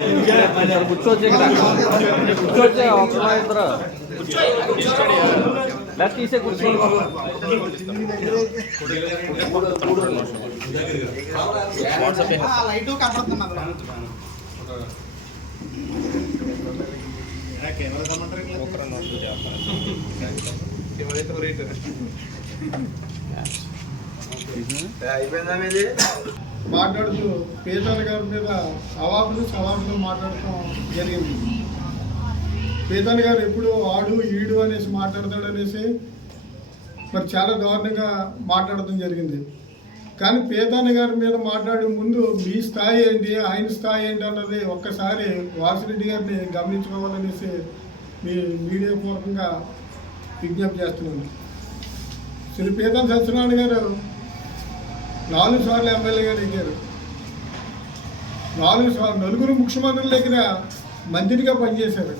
కూర్చోవచ్చు ఇక్కడ కూర్చోవచ్చు అవసరం ఇద్దరు లేదా తీసే కూర్చోండి బాబు మాట్లాడుతూ పేదల గారి మీద అవాకులు సవాకులు మాట్లాడటం జరిగింది. పేదల గారు ఎప్పుడు ఆడు ఈడు అనేసి మాట్లాడతాడనేసి మరి చాలా దారుణంగా మాట్లాడటం జరిగింది. కానీ పేదన్న గారి మీద మాట్లాడే ముందు మీ స్థాయి ఏంటి, ఆయన స్థాయి ఏంటి అన్నది ఒక్కసారి వాసిరెడ్డి గారిని గమనించుకోవాలనేసి మీ మీడియా పూర్వకంగా విజ్ఞప్తి చేస్తున్నాను. శ్రీ పేదన సత్యనారాయణ గారు 4 సార్లు ఎమ్మెల్యేగా ఎక్కారు. 4 సార్లు నలుగురు ముఖ్యమంత్రుల దగ్గర మంత్రిగా పనిచేశారు.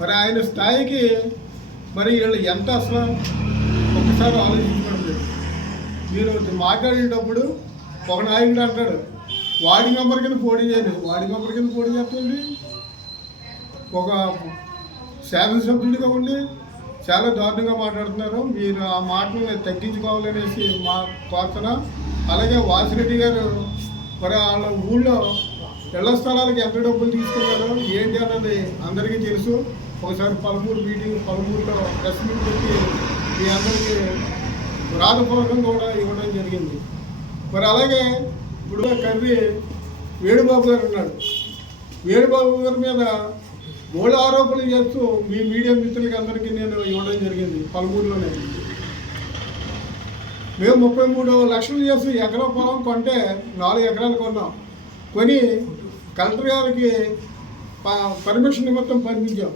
మరి ఆయన స్థాయికి మరి వీళ్ళు ఎంత అసలు ఒకసారి ఆలోచించుకోండి. మీరు మాట్లాడేటప్పుడు ఒక నాయకుడు అంటాడు వార్డు మెంబర్ కింద పోటీ చేయలేదు. వార్డు మెంబర్ కింద పోటీ చేస్తుంది. ఒక శాసనసభ్యుడిగా ఉండి చాలా దారుణంగా మాట్లాడుతున్నారు. మీరు ఆ మాటలను తగ్గించుకోవాలనేసి మా కోరుతున్నా. అలాగే వాసిరెడ్డి గారు మరి వాళ్ళ ఊళ్ళో ఇళ్ల స్థలాలకు ఎంత డబ్బులు తీసుకున్నారో ఏంటి అన్నది అందరికీ తెలుసు. ఒకసారి పలుమూరులో ప్రెస్ మీట్ పెట్టి మీ అందరికీ రాతపూర్వకంగా కూడా ఇవ్వడం జరిగింది. మరి అలాగే ఇప్పుడు కర్రీ వేణుబాబు గారు ఉన్నాడు. వేణుబాబు గారి మీద మూడు ఆరోపణలు చేస్తూ మీ మీడియా మిత్రులకి అందరికీ నేను ఇవ్వడం జరిగింది. పలుమూరులోనే మేము 33 లక్షలు చేసి ఎకరా పొలం కొంటే 4 ఎకరాలు కొన్నాం. కొని కలెక్టర్ గారికి పర్మిషన్ నిమిత్తం పంపించాం.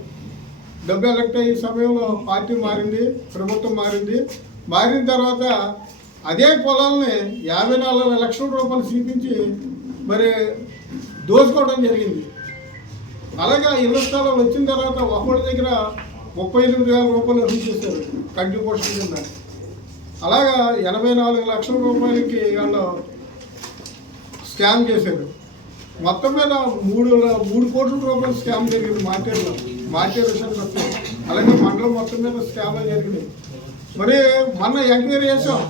డబ్బు ఎలక్ట్ అయ్యే సమయంలో పార్టీ మారింది, ప్రభుత్వం మారింది. మారిన తర్వాత అదే పొలాలని 54 లక్షల రూపాయలు చూపించి మరి దోచుకోవడం జరిగింది. అలాగే ఇళ్ల స్థలాలు వచ్చిన తర్వాత ఒకళ్ళ దగ్గర 38,000 రూపాయలు రుజువు చేశారు కంట్రిబ్యూషన్ కింద. అలాగా 84 లక్షల రూపాయలకి వాళ్ళు స్కామ్ చేశారు. మొత్తం మీద 3 కోట్ల రూపాయలు స్కామ్ జరిగింది మార్కెట్ విషయానికి వస్తే. అలాగే మండలం మొత్తం మీద స్కామ్లు జరిగినాయి. మరి మన ఎంక్వైరీ చేసాం.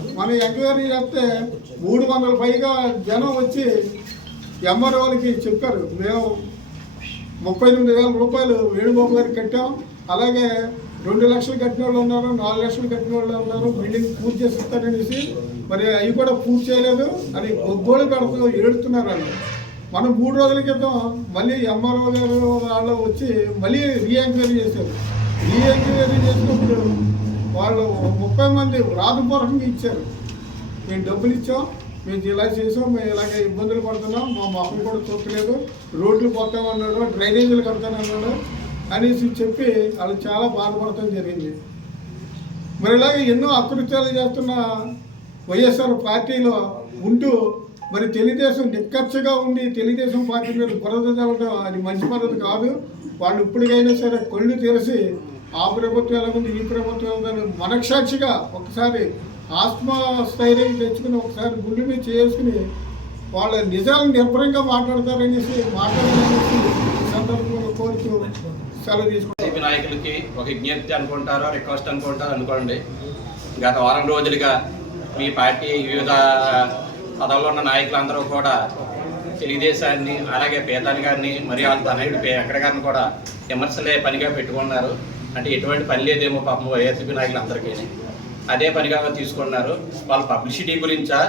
ఎంక్వైరీ చేస్తే 300 పైగా జనం వచ్చి ఎంఆర్ఓలకి చెప్పారు మేము 38,000 రూపాయలు వేణుబాబు గారికి కట్టాం. అలాగే 2 లక్షలు కట్టిన వాళ్ళు ఉన్నారు, 4 లక్షలు కట్టిన వాళ్ళు ఉన్నారు. బిల్డింగ్ పూర్తి చేసి ఇస్తారనేసి మరి అవి కూడా పూర్తి చేయలేదు అని గొగ్గోళ్ళు కడుతూ ఏడుతున్నారు వాళ్ళు. మనం 3 రోజుల క్రితం మళ్ళీ ఎంఆర్ఓ గారు వాళ్ళు వచ్చి మళ్ళీ రీఎంక్వైరీ చేశారు. రీఎంక్వైరీ చేసినప్పుడు వాళ్ళు 30 మంది రాతపూర్వకంగా ఇచ్చారు. మేము డబ్బులు ఇచ్చాం, మేము ఇలా చేసాం, మేము ఇలాగే ఇబ్బందులు పడుతున్నాం, మా మొహం కూడా చూడలేదు, రోడ్లు పోతామన్నాడు, డ్రైనేజీలు కడతానన్నాడు అనేసి చెప్పి వాళ్ళు చాలా బాధపడటం జరిగింది. మరి ఇలాగే ఎన్నో అకృత్యాలు చేస్తున్న వైఎస్ఆర్ పార్టీలో ఉంటూ మరి తెలుగుదేశం నిక్కచ్చగా ఉండి తెలుగుదేశం పార్టీ మీద బురద చల్లడం అది మంచి పద్ధతి కాదు. వాళ్ళు ఇప్పటికైనా సరే కళ్ళు తెరిచి ఆ ప్రభుత్వం ఎలా ఉంది, ఈ ప్రభుత్వం ఎలా ఉంది మనక్షాక్షిగా ఒకసారి ఆత్మస్థైర్యం తెచ్చుకుని ఒకసారి గుండె మీద చేసుకుని వాళ్ళ నిజాలను నిర్భయంగా మాట్లాడతారనేసి సందర్భంలో కోరుతూ సెలవు తీసుకుంటారు. నాయకులకి ఒక విజ్ఞప్తి అనుకుంటారో రిక్వెస్ట్ అనుకోండి. గత వారం రోజులుగా మీ పార్టీ వివిధ పదవుల్లో ఉన్న నాయకులందరూ కూడా తెలుగుదేశాన్ని అలాగే పేదాని గారిని మరియు వాళ్ళ తనయుడు ఎక్కడ గారిని కూడా విమర్శలే పనిగా పెట్టుకున్నారు. అంటే ఎటువంటి పని లేదేమో పాపం వైఎస్పీ నాయకులందరికీ అదే పనిగా తీసుకున్నారు. వాళ్ళ పబ్లిసిటీ గురించా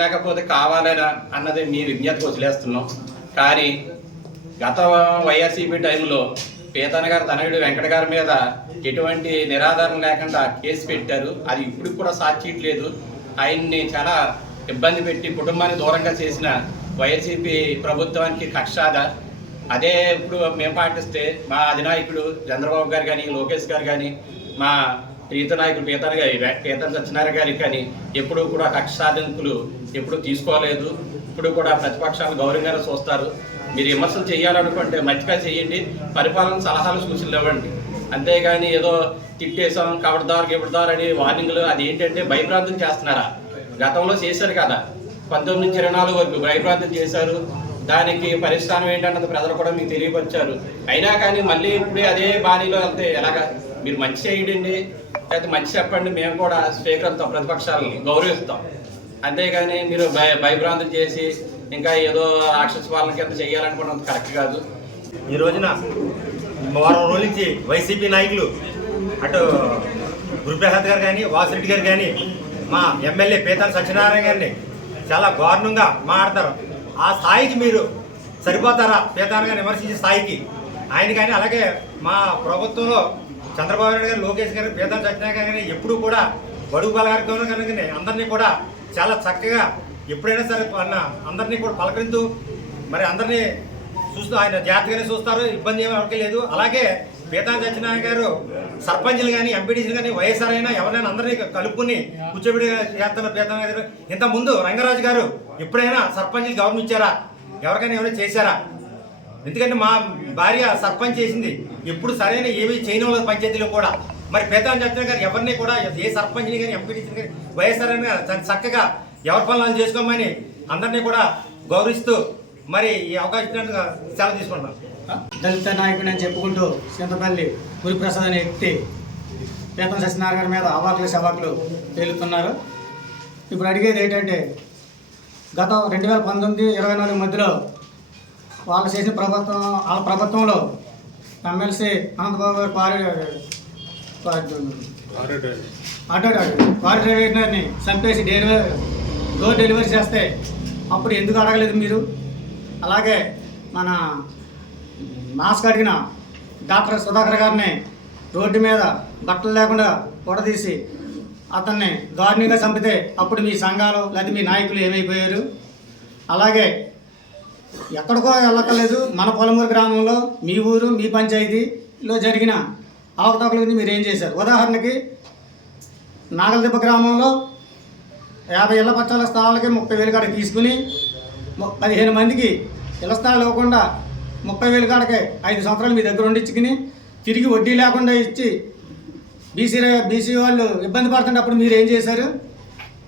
లేకపోతే కావాలనా అన్నది మీ విజ్ఞతకు వదిలేస్తున్నాం. కానీ గత వైఎస్సీపీ టైంలో పేదన్న గారు తనయుడు వెంకట గారి మీద ఎటువంటి నిరాధారణ లేకుండా కేసు పెట్టారు. అది ఇప్పుడు కూడా సాక్షిట్లేదు. ఆయన్ని చాలా ఇబ్బంది పెట్టి కుటుంబాన్ని దూరంగా చేసిన వైఎస్సీపీ ప్రభుత్వానికి కక్షాద. అదే ఇప్పుడు మేము పాటిస్తే మా అధినాయకుడు చంద్రబాబు గారు కానీ లోకేష్ గారు కానీ మా ప్రీత నాయకులు పేదన సత్యనారాయణ గారికి కానీ ఎప్పుడు కూడా కక్ష సాధింపులు ఎప్పుడు తీసుకోలేదు. ఇప్పుడు కూడా ప్రతిపక్షాలు గౌరవంగానే చూస్తారు. మీరు విమర్శలు చేయాలనుకుంటే మంచిగా చేయండి, పరిపాలన సలహాలు సూచనలు ఇవ్వండి. అంతేగాని ఏదో తిట్టేసాం కబడదారు అని వార్నింగ్లు అది ఏంటంటే భయభ్రాంతం చేస్తున్నారా? గతంలో చేశారు కదా, 19 నుంచి 24 వరకు భయభ్రాంతం చేశారు. దానికి పరిష్కారం ఏంటన్నది ప్రజలు కూడా మీకు తెలియపరిచారు. అయినా కానీ మళ్ళీ ఇప్పుడు అదే బాణీలో వెళ్తే ఎలాగా? మీరు మంచి చేయండి, లేకపోతే మంచి చెప్పండి, మేము కూడా స్వీకరిస్తాం, ప్రతిపక్షాలను గౌరవిస్తాం. అంతేగాని మీరు భయభ్రాంతులు చేసి ఇంకా ఏదో రాక్షస పాలన కింద చేయాలనుకున్నది కరెక్ట్ కాదు. ఈ రోజున వారం రోజుల నుంచి వైసీపీ నాయకులు అటు గురుప్రసాద్ గారు కానీ, వాసిరెడ్డి గారు కానీ, మా ఎమ్మెల్యే పీతాని సత్యనారాయణ గారిని చాలా దారుణంగా మాట్లాడతారు. ఆ స్థాయికి మీరు సరిపోతారా? పీతాని గారిని విమర్శించే స్థాయికి ఆయన కానీ, అలాగే మా ప్రభుత్వంలో చంద్రబాబు నాయుడు గారు, లోకేష్ గారు, పీతాని సత్యనారాయణ గారిని ఎప్పుడూ కూడా బడుగు బలగారితో కనుక అందరినీ కూడా చాలా చక్కగా ఎప్పుడైనా సరే అందరినీ కూడా పలకరిస్తూ మరి అందరినీ చూస్తూ ఆయన జాగ్రత్తగానే చూస్తారు, ఇబ్బంది ఏమీ ఎవరికి లేదు. అలాగే పీతాని సత్యనారాయణ గారు సర్పంచ్లు కానీ, ఎంపీటీసీలు కానీ, వైఎస్ఆర్ అయినా ఎవరైనా అందరినీ కలుపుకుని కూర్చోబెట్టి చేస్తున్న పీతాని గారు. ఇంతకుముందు రంగరాజు గారు ఎప్పుడైనా సర్పంచ్లు గౌరవం ఇచ్చారా? ఎవరికైనా ఎవరైనా చేశారా? ఎందుకంటే మా భార్య సర్పంచ్ చేసింది, ఎప్పుడు సరైన ఏమీ చేయడం లేదు పంచాయతీలో కూడా. మరి పీతాని సత్యనారాయణ గారు ఎవరిని కూడా ఏ సర్పంచ్ని కానీ, ఎంపీటీసీని కానీ, వైఎస్ఆర్ అయినా చక్కగా ఎవరి పనులు చేసుకోమని అందరినీ కూడా గౌరవిస్తూ మరి ఈ అవకాశం సెలవు తీసుకుంటున్నాం. దళిత నాయకుడు అని చెప్పుకుంటూ చింతపల్లి గురుప్రసాద్ అనే వ్యక్తి పీతాని సత్యనారాయణ గారి మీద అవాకులు తేలుతున్నారు. ఇప్పుడు అడిగేది ఏంటంటే, గత 2019-24 మధ్యలో వాళ్ళు చేసిన వాళ్ళ ప్రభుత్వంలో ఎమ్మెల్సీ అనంతబాబు గారు ఆటో డ్రైవర్ని చంపేసి డోర్ డెలివరీ చేస్తే అప్పుడు ఎందుకు అడగలేదు మీరు? అలాగే మన మాస్క్ అడిగిన డాక్టర్ సుధాకర్ గారిని రోడ్డు మీద బట్టలు లేకుండా పొడదీసి అతన్ని దారుణంగా చంపితే అప్పుడు మీ సంఘాలు లేదా మీ నాయకులు ఏమైపోయారు? అలాగే ఎక్కడికో వెళ్ళక్కర్లేదు, మన పొలమూరు గ్రామంలో మీ ఊరు మీ పంచాయతీలో జరిగిన అవకతవకల గురించి మీరు ఏం చేశారు? ఉదాహరణకి నాగలదిబ్బ గ్రామంలో 50 ఇళ్ల పట్టాల స్థలాలకి 30,000 కాడికి తీసుకుని 15 మందికి ఇళ్ల స్థలాలు ఇవ్వకుండా 30,000 కాడికి 5 సంవత్సరాలు మీ దగ్గర ఉండించుకుని తిరిగి వడ్డీ లేకుండా ఇచ్చి బీసీ వాళ్ళు ఇబ్బంది పడుతున్నప్పుడు మీరు ఏం చేశారు?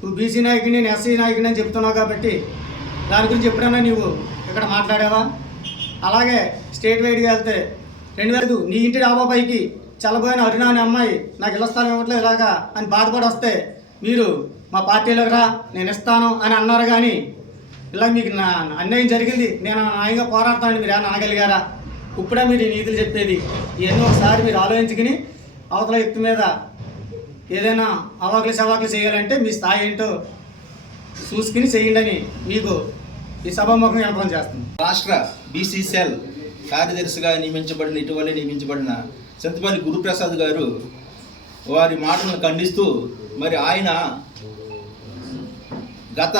నువ్వు బీసీ నాయకుడిని, నేను ఎస్సీ నాయకుడిని అని చెప్తున్నావు కాబట్టి దాని గురించి ఎప్పుడైనా నువ్వు ఇక్కడ మాట్లాడావా? అలాగే స్టేట్ వైడ్గా వెళ్తే 2000 నీ ఇంటి డాబాపైకి చల్లబోయిన అరుణ అనే అమ్మాయి నాకు ఇళ్ల స్థలం ఇవ్వట్లేదు ఇలాగా అని బాధపడి వస్తే మీరు మా పార్టీలోకి రా నేను ఇస్తాను అని అన్నారు. కానీ ఇలా మీకు అన్యాయం జరిగింది, నేను న్యాయంగా పోరాడతానని మీరు ఏమైనా అనగలిగారా? ఇప్పుడే మీరు ఈ నీతులు చెప్పేది ఇవన్నీ ఒకసారి మీరు ఆలోచించుకుని అవతల వ్యక్తి మీద ఏదైనా అవాకులు చేయాలంటే మీ స్థాయి ఏంటో చూసుకుని చేయండి అని మీకు ఈ సభాముఖంగా విన్నపం చేస్తుంది. రాష్ట్ర బీసీ సెల్ కార్యదర్శిగా ఇటీవలే నియమించబడిన చింతపల్లి గురుప్రసాద్ గారు వారి మాటలను ఖండిస్తూ మరి ఆయన గత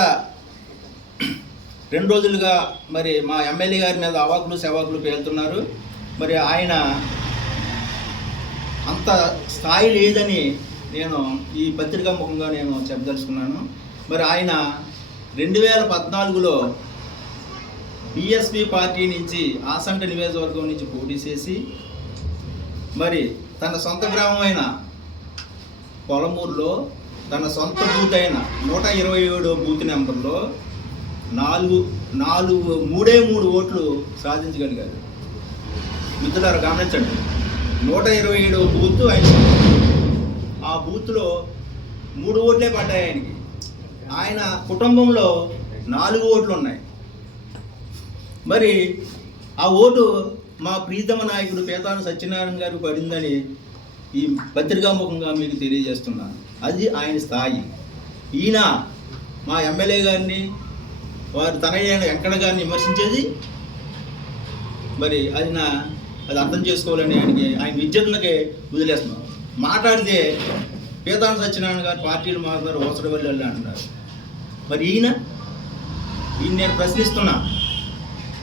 2 రోజులుగా మరి మా ఎమ్మెల్యే గారి మీద అవాకులు పేలుతున్నారు. మరి ఆయన అంత స్థాయి లేదని నేను ఈ పత్రికా ముఖంగా నేను చెప్పదలుచుకున్నాను. మరి ఆయన 2014లో బీఎస్పీ పార్టీ నుంచి ఆసంట నియోజకవర్గం నుంచి పోటీ చేసి మరి తన సొంత గ్రామమైన పొలమూరులో తన సొంత బూత్ అయిన 127 బూత్ నెంబర్లో 3 ఓట్లు సాధించగలిగారు. మిత్రులారా గమనించండి, 127 బూత్ ఆయన, ఆ బూత్లో 3 ఓట్లే పడ్డాయి ఆయనకి. ఆయన కుటుంబంలో 4 ఓట్లు ఉన్నాయి. మరి ఆ ఓటు మా ప్రీతమ నాయకుడు పీతాని సత్యనారాయణ గారికి పడిందని ఈ పత్రికాముఖంగా మీకు తెలియజేస్తున్నాను. అది ఆయన స్థాయి. ఈయన మా ఎమ్మెల్యే గారిని, వారి తనయ్య వెంకట గారిని విమర్శించేది మరి అది అర్థం చేసుకోవాలని ఆయన విద్యలకే వదిలేస్తున్నాం. మాట్లాడితే పీతాని సత్యనారాయణ గారు పార్టీలు మారుతారు, ఓసడ వెళ్ళాలి అంటున్నారు. మరి ఈయన నేను ప్రశ్నిస్తున్నా.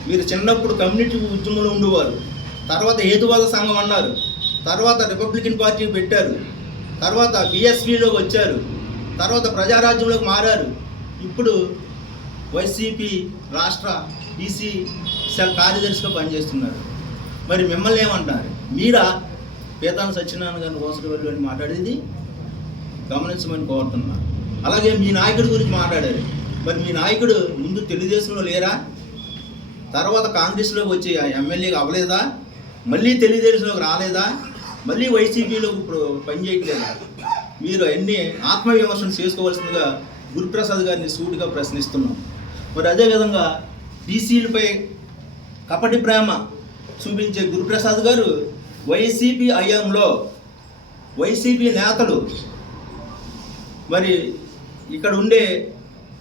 మీరు చిన్నప్పుడు కమ్యూనిటీ ఉద్యమంలో ఉండేవారు, తర్వాత హేతువాద సంఘం అన్నారు, తర్వాత రిపబ్లికన్ పార్టీ పెట్టారు, తర్వాత బీఎస్పీలోకి వచ్చారు, తర్వాత ప్రజారాజ్యంలోకి మారారు, ఇప్పుడు వైసీపీ రాష్ట్ర బీసీ సెల్ కార్యదర్శిగా పనిచేస్తున్నారు. మరి మిమ్మల్ని ఏమంటారు? మీరా పీతాని సత్యనారాయణ గారిని ఓసరి వెళ్ళు అని మాట్లాడేది గమనించమని కోరుతున్నారు. అలాగే మీ నాయకుడి గురించి మాట్లాడారు. మరి మీ నాయకుడు ముందు తెలుగుదేశంలో లేరా? తర్వాత కాంగ్రెస్లోకి వచ్చి ఎమ్మెల్యేగా అవ్వలేదా, మళ్ళీ తెలుగుదేశంలోకి రాలేదా, మళ్ళీ వైసీపీలోకి ఇప్పుడు పనిచేయట్లేదా? మీరు అన్ని ఆత్మవిమర్శన చేసుకోవాల్సిందిగా గురుప్రసాద్ గారిని సూటిగా ప్రశ్నిస్తున్నాం. మరి అదేవిధంగా బీసీలపై కపటి ప్రేమ చూపించే గురుప్రసాద్ గారు వైసీపీ హయాంలో వైసీపీ నేతలు మరి ఇక్కడ ఉండే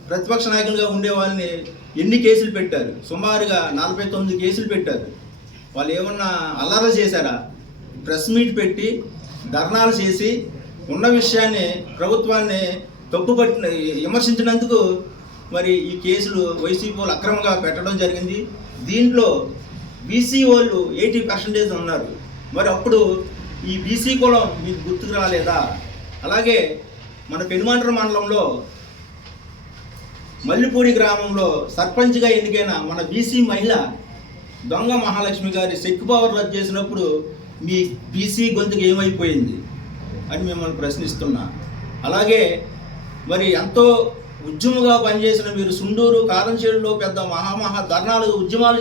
ప్రతిపక్ష నాయకులుగా ఉండే వాళ్ళని ఎన్ని కేసులు పెట్టారు? సుమారుగా 49 కేసులు పెట్టారు. వాళ్ళు ఏమన్నా అల్లరి చేశారా? ప్రెస్ మీట్ పెట్టి ధర్నాలు చేసి ఉన్న విషయాన్ని ప్రభుత్వాన్ని తప్పుపట్టిన విమర్శించినందుకు మరి ఈ కేసులు వైసీపీ వాళ్ళు అక్రమంగా పెట్టడం జరిగింది. దీంట్లో బీసీ వాళ్ళు 80% ఉన్నారు. మరి అప్పుడు ఈ బీసీ కులం మీకు గుర్తుకు రాలేదా? అలాగే మన పెనుమంట్ర మండలంలో మల్లిపూడి గ్రామంలో సర్పంచ్గా ఎన్నికైన మన బీసీ మహిళ దొంగ మహాలక్ష్మి గారి చెక్ పవర్ రద్దు చేసినప్పుడు మీ బీసీ గొంతుకు ఏమైపోయింది అని మిమ్మల్ని ప్రశ్నిస్తున్నా. అలాగే మరి ఎంతో ఉద్యమంగా పనిచేసిన మీరు సుండూరు కారంచేడులో పెద్ద మహామహా ధర్నాలు ఉద్యమాలు